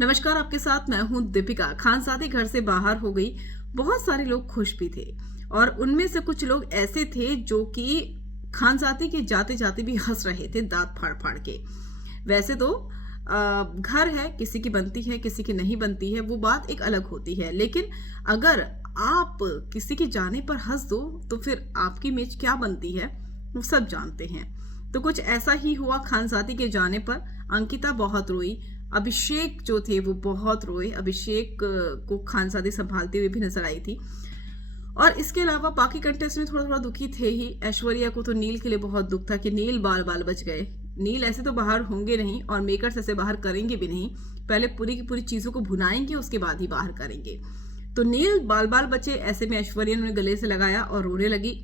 नमस्कार, आपके साथ मैं हूं दीपिका। खानसादी घर से बाहर हो गई। बहुत सारे लोग खुश भी थे और उनमें से कुछ लोग ऐसे थे जो कि खानसादी के जाते जाते भी हंस रहे थे दांत फाड़ फाड़ के। वैसे तो घर है, किसी की बनती है किसी की नहीं बनती है, वो बात एक अलग होती है। लेकिन अगर आप किसी के जाने पर हंस दो तो फिर आपकी इमेज क्या बनती है वो सब जानते हैं। तो कुछ ऐसा ही हुआ खानसादी के जाने पर। अंकिता बहुत रोई, अभिषेक जो थे वो बहुत रोए। अभिषेक को खानसादी संभालते हुए भी नजर आई थी। और इसके अलावा बाकी कंटेस्टेंट थोड़ा थोड़ा दुखी थे ही। ऐश्वर्या को तो नील के लिए बहुत दुख था कि नील बाल बाल बच गए। नील ऐसे तो बाहर होंगे नहीं और मेकर्स ऐसे बाहर करेंगे भी नहीं। पहले पूरी की पूरी चीजों को भुनाएंगे, उसके बाद ही बाहर करेंगे। तो नील बाल बाल बचे। ऐसे में ऐश्वर्या ने गले से लगाया और रोने लगी।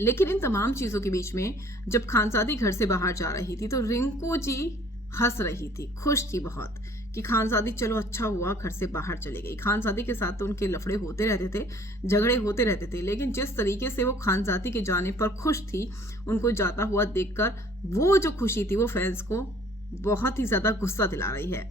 लेकिन इन तमाम चीजों के बीच में जब खानसादी घर से बाहर जा रही थी तो रिंकू जी हंस रही थी, खुश थी बहुत कि खानसादी चलो अच्छा हुआ घर से बाहर चली गई। खानसादी के साथ तो उनके लफड़े होते रहते थे, झगड़े होते रहते थे, लेकिन जिस तरीके से वो खानसादी के जाने पर खुश थी, उनको जाता हुआ देखकर वो जो खुशी थी वो फैंस को बहुत ही ज्यादा गुस्सा दिला रही है।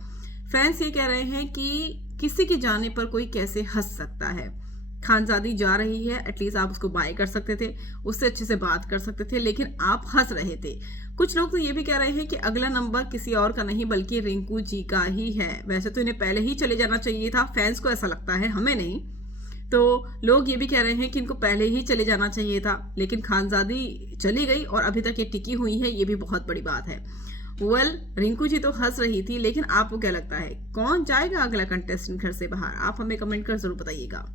फैंस ये कह रहे हैं कि किसी के जाने पर कोई कैसे हंस सकता है। खानसादी जा रही है, एटलीस्ट आप उसको बाय कर सकते थे, उससे अच्छे से बात कर सकते थे, लेकिन आप हंस रहे थे। कुछ लोग तो ये भी कह रहे हैं कि अगला नंबर किसी और का नहीं बल्कि रिंकू जी का ही है। वैसे तो इन्हें पहले ही चले जाना चाहिए था, फैंस को ऐसा लगता है, हमें नहीं। तो लोग ये भी कह रहे हैं कि इनको पहले ही चले जाना चाहिए था, लेकिन खानसादी चली गई और अभी तक ये टिकी हुई है, ये भी बहुत बड़ी बात है। रिंकू जी तो हंस रही थी, लेकिन आपको क्या लगता है कौन जाएगा अगला कंटेस्टेंट घर से बाहर? आप हमें कमेंट कर जरूर बताइएगा।